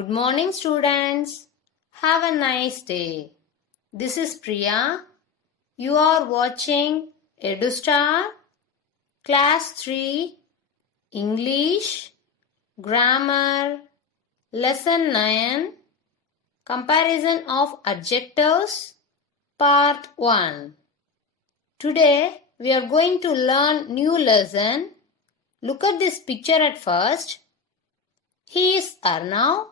Good morning, students. Have a nice day. This is Priya. You are watching EduStar, Class 3, English, Grammar, Lesson 9, Comparison of Adjectives, Part 1. Today, we are going to learn new lesson. Look at this picture at first. He is Arnav.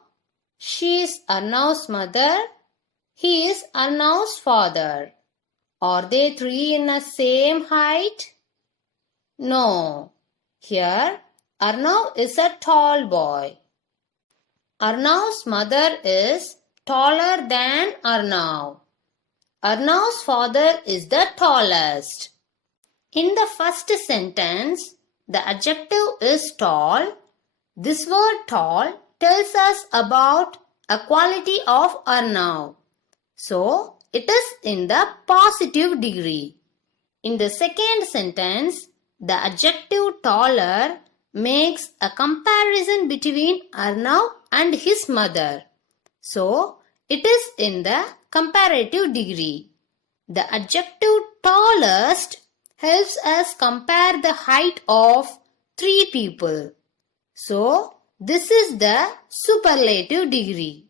She is Arnav's mother. He is Arnav's father. Are they three in the same height? No. Here, Arnav is a tall boy. Arnav's mother is taller than Arnav. Arnav's father is the tallest. In the first sentence, the adjective is tall. This word tall tells us about a quality of Arnav. So, it is in the positive degree. In the second sentence, the adjective taller makes a comparison between Arnav and his mother. So, it is in the comparative degree. The adjective tallest helps us compare the height of three people. So, this is the superlative degree.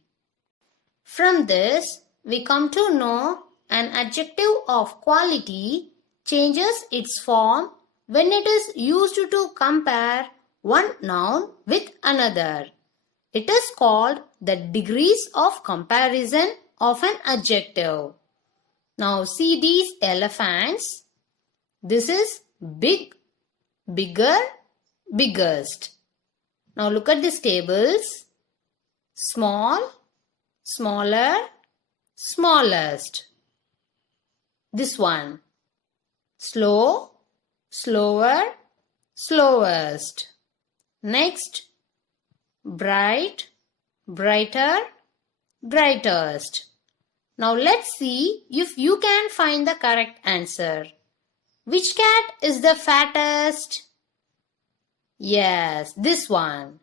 From this, we come to know an adjective of quality changes its form when it is used to compare one noun with another. It is called the degrees of comparison of an adjective. Now see these elephants. This is big, bigger, biggest. Now look at these tables. Small, smaller, smallest. This one. Slow, slower, slowest. Next. Bright, brighter, brightest. Now let's see if you can find the correct answer. Which cat is the fattest? Yes, this one.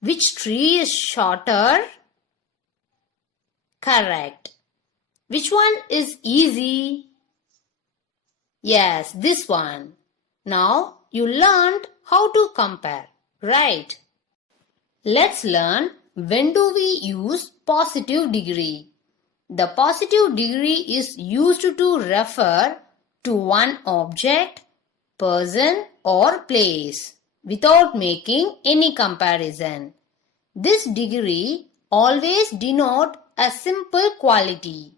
Which tree is shorter? Correct. Which one is easy? Yes, this one. Now you learned how to compare, right? Let's learn when do we use positive degree. The positive degree is used to refer to one object, person or place without making any comparison. This degree always denotes a simple quality.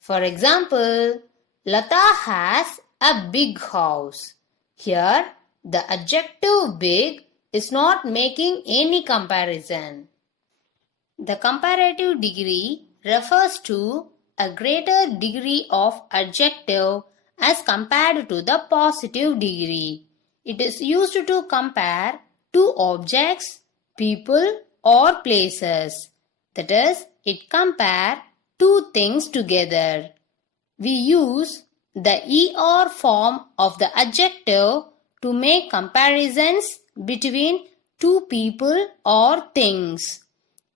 For example, Lata has a big house. Here, the adjective big is not making any comparison. The comparative degree refers to a greater degree of adjective as compared to the positive degree. It is used to compare two objects, people or places. That is, it compares two things together. We use the ER form of the adjective to make comparisons between two people or things.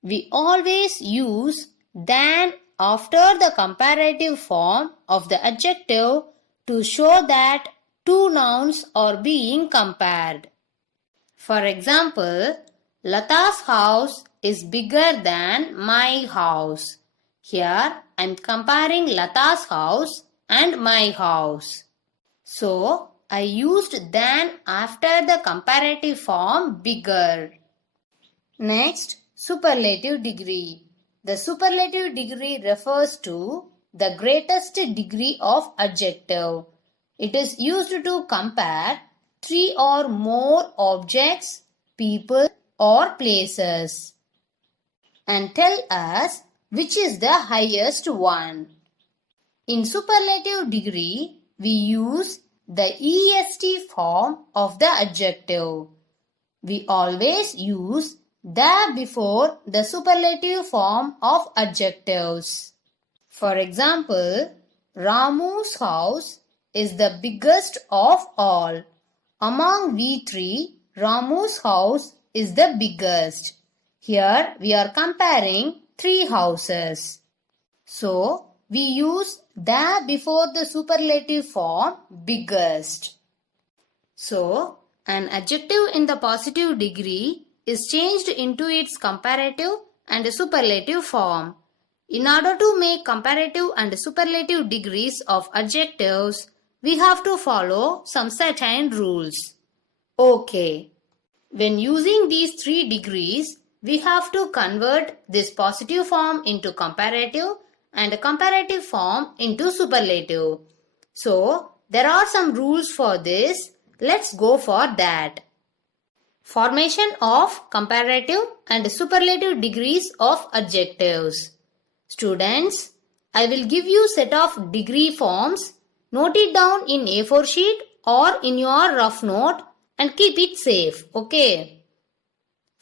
We always use than after the comparative form of the adjective to show that two nouns are being compared. For example, Lata's house is bigger than my house. Here I am comparing Lata's house and my house. So, I used than after the comparative form bigger. Next, superlative degree. The superlative degree refers to the greatest degree of adjective. It is used to compare three or more objects, people or places and tell us which is the highest one. In superlative degree, we use the EST form of the adjective. We always use the before the superlative form of adjectives. For example, Ramu's house is the biggest of all. Among we three, Ramu's house is the biggest. Here we are comparing three houses. So, we use the before the superlative form biggest. So, an adjective in the positive degree is changed into its comparative and superlative form. In order to make comparative and superlative degrees of adjectives, we have to follow some certain rules. Okay. When using these three degrees, we have to convert this positive form into comparative and comparative form into superlative. So, there are some rules for this. Let's go for that. Formation of comparative and superlative degrees of adjectives. Students, I will give you set of degree forms. Note it down in A4 sheet or in your rough note and keep it safe, okay?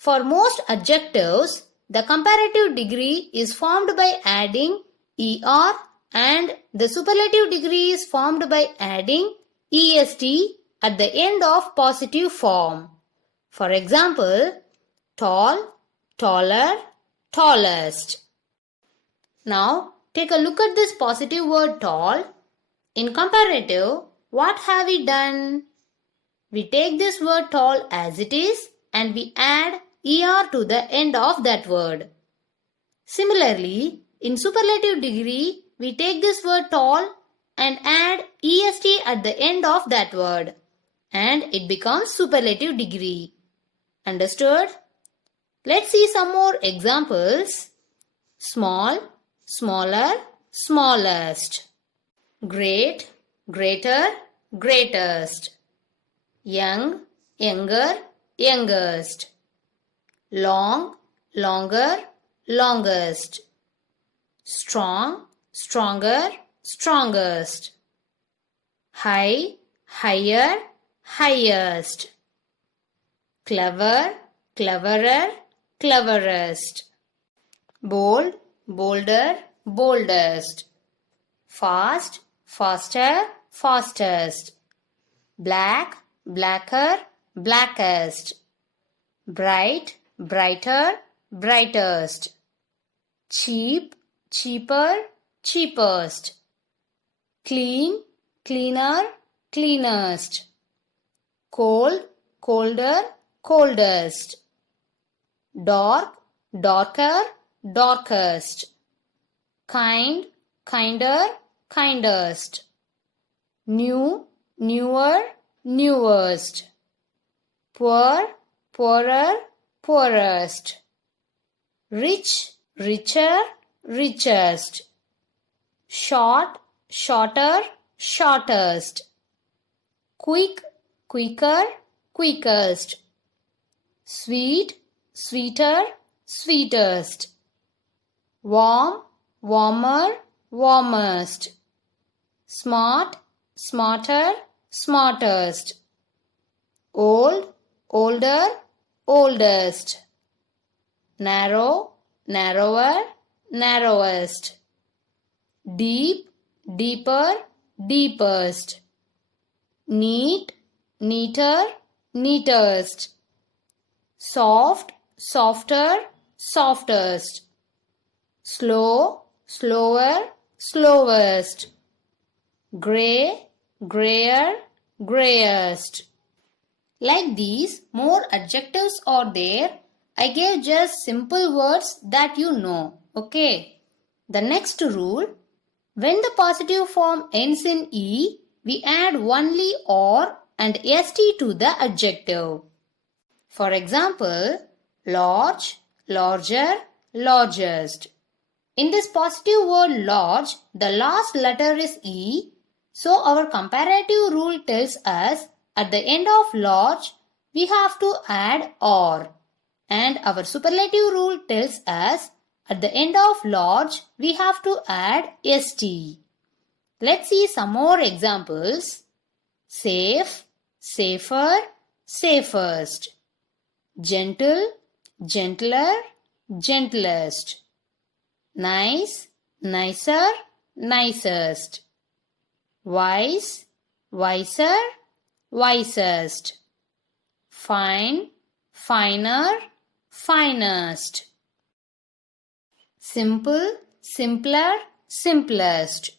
For most adjectives, the comparative degree is formed by adding er and the superlative degree is formed by adding est at the end of positive form. For example, tall, taller, tallest. Now, take a look at this positive word tall. In comparative, what have we done? We take this word tall as it is and we add er to the end of that word. Similarly, in superlative degree, we take this word tall and add est at the end of that word and it becomes superlative degree. Understood? Let's see some more examples. Small, smaller, smallest. Great, greater, greatest. Young, younger, youngest. Long, longer, longest. Strong, stronger, strongest. High, higher, highest. Clever, cleverer, cleverest. Bold, bolder, boldest. Fast, faster, fastest. Black, blacker, blackest. Bright, brighter, brightest. Cheap, cheaper, cheapest. Clean, cleaner, cleanest. Cold, colder, coldest. Dark, darker, darkest. Kind, kinder, kindest. New, newer, newest. Poor, poorer, poorest. Rich, richer, richest. Short, shorter, shortest. Quick, quicker, quickest. Sweet, sweeter, sweetest. Warm, warmer, warmest. Smart, smarter, smartest. Old, older, oldest. Narrow, narrower, narrowest. Deep, deeper, deepest. Neat, neater, neatest. Soft, softer, softest. Slow, slower, slowest. Grey, grayer, greyest. Like these, more adjectives are there. I gave just simple words that you know. Okay. The next rule, when the positive form ends in E, we add only or and st to the adjective. For example, large, larger, largest. In this positive word large, the last letter is E. So our comparative rule tells us at the end of large, we have to add or. And our superlative rule tells us at the end of large, we have to add st. Let's see some more examples. Safe, safer, safest. Gentle, gentler, gentlest. Nice, nicer, nicest. Wise, wiser, wisest. Fine, finer, finest. Simple, simpler, simplest.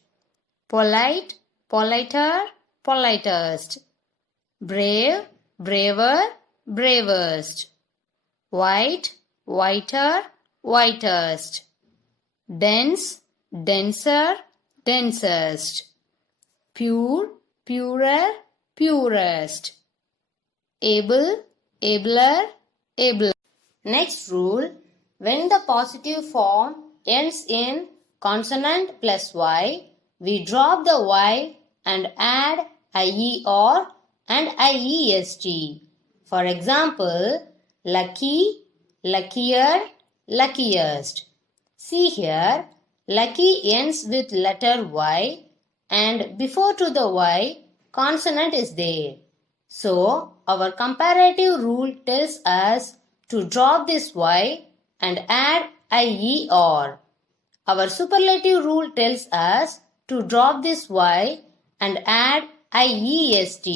Polite, politer, politest. Brave, braver, bravest. White, whiter, whitest. Dense, denser, densest. Pure, purer, purest. Able, abler, abler. Next rule, when the positive form ends in consonant plus y, we drop the y and add ier and iest. For example, lucky, luckier, luckiest. See here, lucky ends with letter y and before to the y, consonant is there. So, our comparative rule tells us to drop this y and add ier. Our superlative rule tells us to drop this y and add iest.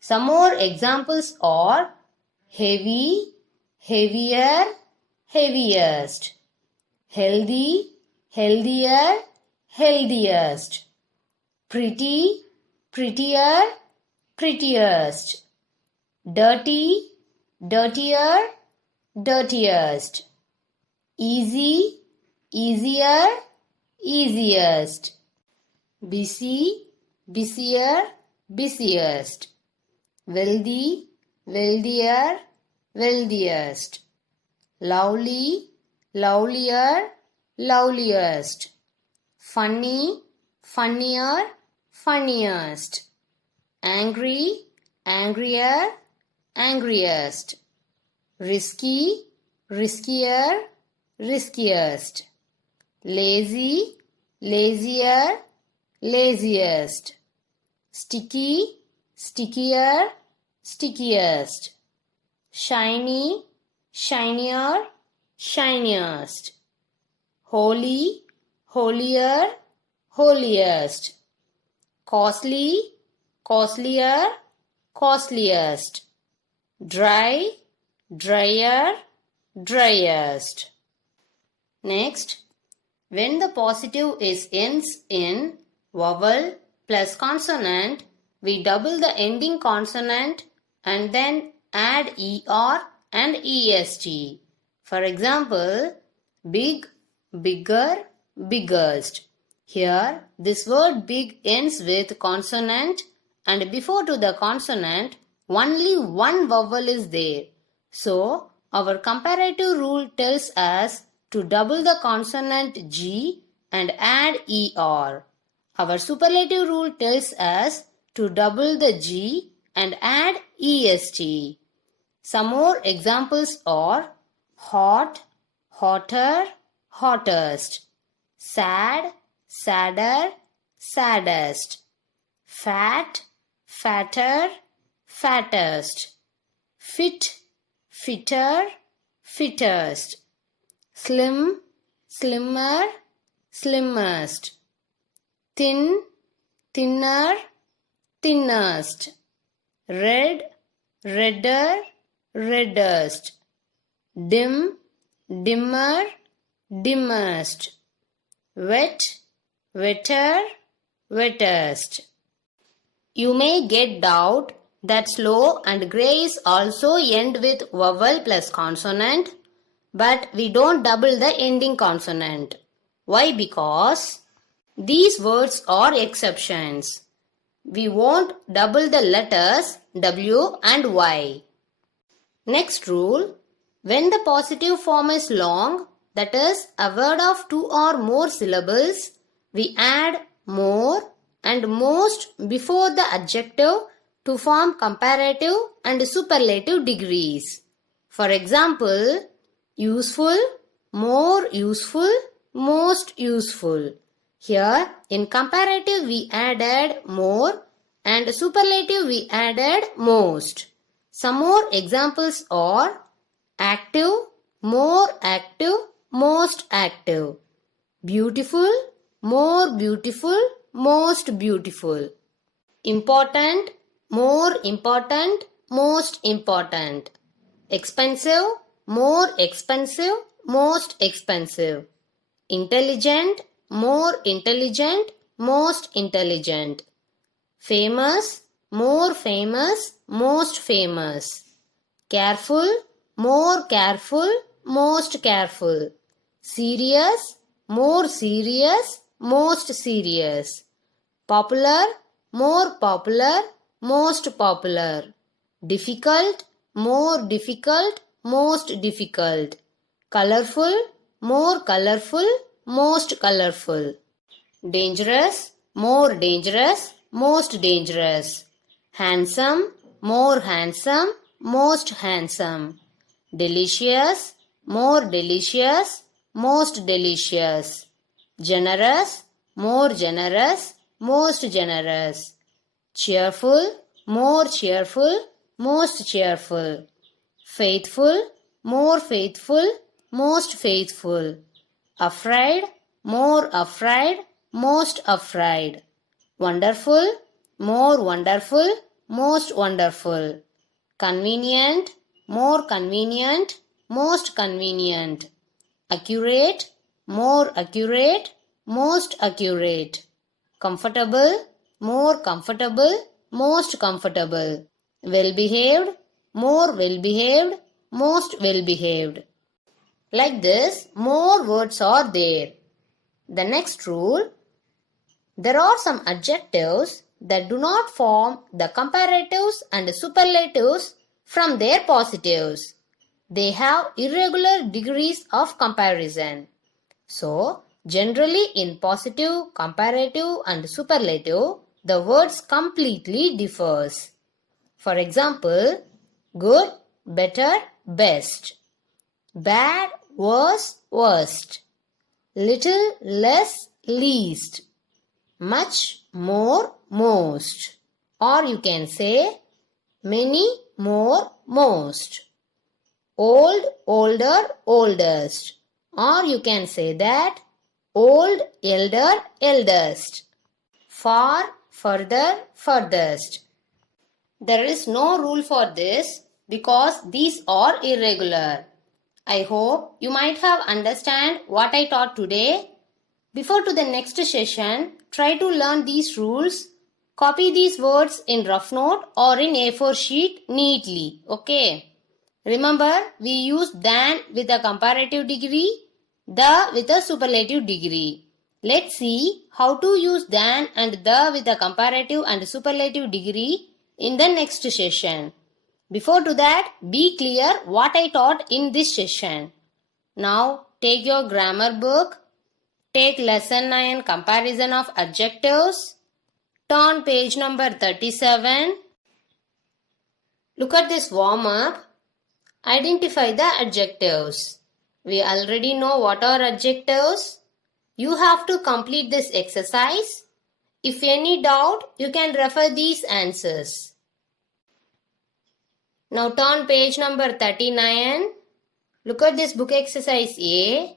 Some more examples are heavy, heavier, heaviest. Healthy, healthier, healthiest. Pretty, prettier, prettiest. Dirty, dirtier, dirtiest. Easy, easier, easiest. Busy, busier, busiest. Wealthy, wealthier, wealthiest. Lovely, lovelier, loveliest. Funny, funnier, funniest. Angry, angrier, angriest. Risky, riskier, riskiest. Lazy, lazier, laziest. Sticky, stickier, stickiest. Shiny, shinier, shiniest. Holy, holier, holiest. Costly, costlier, costliest. Dry, drier, driest. Next, when the positive ends in vowel plus consonant, we double the ending consonant and then add er and est. For example, big, bigger, biggest. Here, this word big ends with consonant and before to the consonant, only one vowel is there. So, our comparative rule tells us to double the consonant G and add ER. Our superlative rule tells us to double the G and add EST. Some more examples are hot, hotter, hottest. Sad, sadder, saddest. Fat, fatter, fattest. Fit, fitter, fittest. Slim, slimmer, slimmest. Thin, thinner, thinnest. Red, redder, reddest. Dim, dimmer, dimmest. Wet, wetter, wettest. You may get doubt that slow and grace also end with vowel plus consonant, but we don't double the ending consonant. Why? Because these words are exceptions. We won't double the letters W and Y. Next rule, when the positive form is long, that is a word of 2 or more syllables, we add more and most before the adjective to form comparative and superlative degrees. For example, useful, more useful, most useful. Here in comparative we added more and superlative we added most. Some more examples are active, more active, most active. Beautiful, more beautiful, most beautiful. Important, more important, most important. Expensive, more expensive, most expensive. Intelligent, more intelligent, most intelligent. Famous, more famous, most famous. Careful, more careful, most careful. Serious, more serious, most serious. Popular, more popular, most popular. Difficult, more difficult, most difficult. Colorful, more colorful, most colorful. Dangerous, more dangerous, most dangerous. Handsome, more handsome, most handsome. Delicious, more delicious, most delicious. Generous, more generous, most generous. Cheerful, more cheerful, most cheerful. Faithful, more faithful, most faithful. Afraid, more afraid, most afraid. Wonderful, more wonderful, most wonderful. Convenient, more convenient, most convenient. Accurate, more accurate, most accurate. Comfortable, more comfortable, most comfortable. Well-behaved, more well-behaved, most well-behaved. Like this, more words are there. The next rule, there are some adjectives that do not form the comparatives and superlatives from their positives. They have irregular degrees of comparison. So, generally in positive, comparative and superlative, the words completely differs. For example, good, better, best. Bad, worse, worst. Little, less, least. Much, more, most. Or you can say many, more, most. Old, older, oldest. Or you can say that old, elder, eldest. Far, further, furthest. There is no rule for this because these are irregular. I hope you might have understand what I taught today. Before to the next session, try to learn these rules. Copy these words in rough note or in A4 sheet neatly. Okay. Remember, we use than with a comparative degree, the with a superlative degree. Let's see how to use than and the with a comparative and superlative degree in the next session. Before to that, be clear what I taught in this session. Now, take your grammar book. Take lesson 9 comparison of adjectives. Turn page number 37. Look at this warm up. Identify the adjectives. We already know what are adjectives. You have to complete this exercise. If any doubt, you can refer these answers. Now turn page number 39. Look at this book exercise A.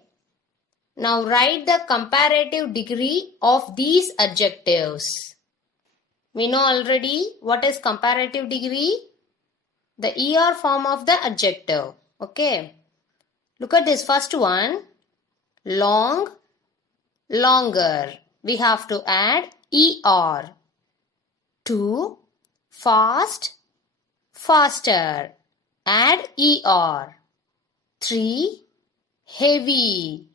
Now write the comparative degree of these adjectives. We know already what is comparative degree. The ER form of the adjective. Okay. Look at this first one. Long, longer. We have to add ER. 2. Fast, faster. Add ER. 3. Heavy.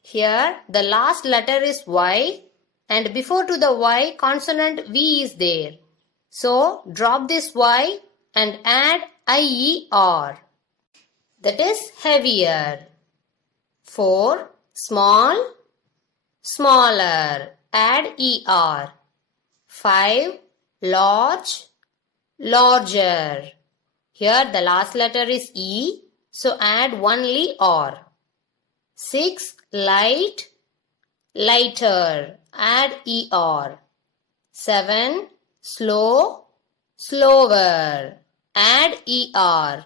Here the last letter is Y and before to the Y consonant V is there. So drop this Y and add IER. That is heavier. 4. Small, smaller. Add ER. 5. Large, larger. Here the last letter is E, so add only R. 6. Light, lighter. Add ER. 7. Slow, slower. Add ER.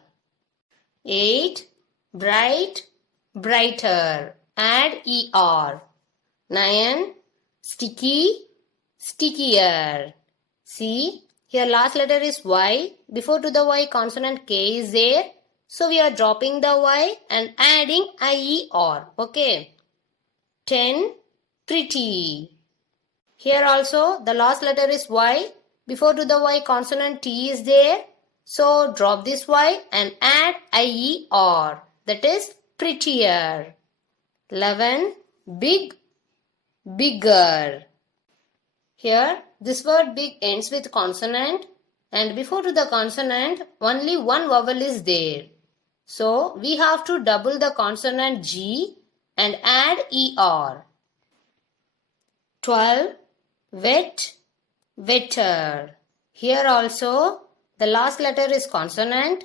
8. Bright, brighter. Add ER. 9. Sticky, stickier. See, here last letter is Y. Before to the Y consonant K is there. So we are dropping the Y and adding IER. Okay. 10. Pretty. Here also the last letter is Y. Before to the Y consonant T is there. So drop this Y and add IER. That is prettier. 11. Big. Bigger. Here this word big ends with consonant and before to the consonant only one vowel is there. So we have to double the consonant G and add ER. 12. Wet, wetter. Here also the last letter is consonant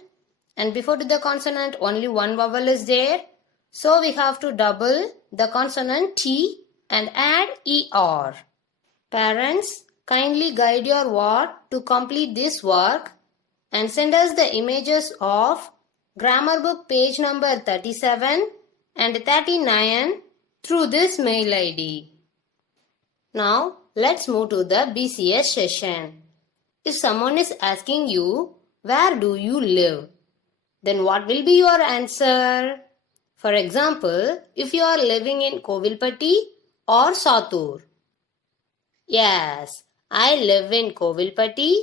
and before to the consonant only one vowel is there. So we have to double the consonant T and add ER. Parents, kindly guide your ward to complete this work and send us the images of grammar book page number 37 and 39 through this mail ID. Now, let's move to the BCS session. If someone is asking you, where do you live? Then what will be your answer? For example, if you are living in Kovilpatti or Satur. Yes, I live in Kovilpatti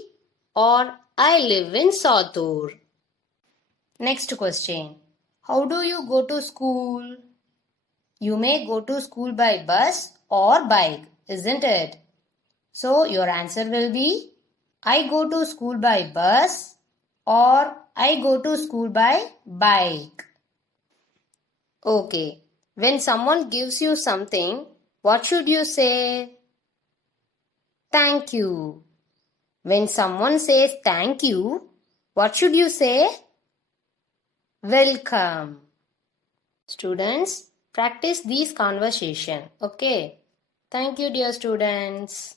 or I live in Satur. Next question. How do you go to school? You may go to school by bus or bike, isn't it? So your answer will be I go to school by bus or I go to school by bike. Okay. When someone gives you something, what should you say? Thank you. When someone says thank you, what should you say? Welcome. Students, practice these conversation. Okay. Thank you, dear students.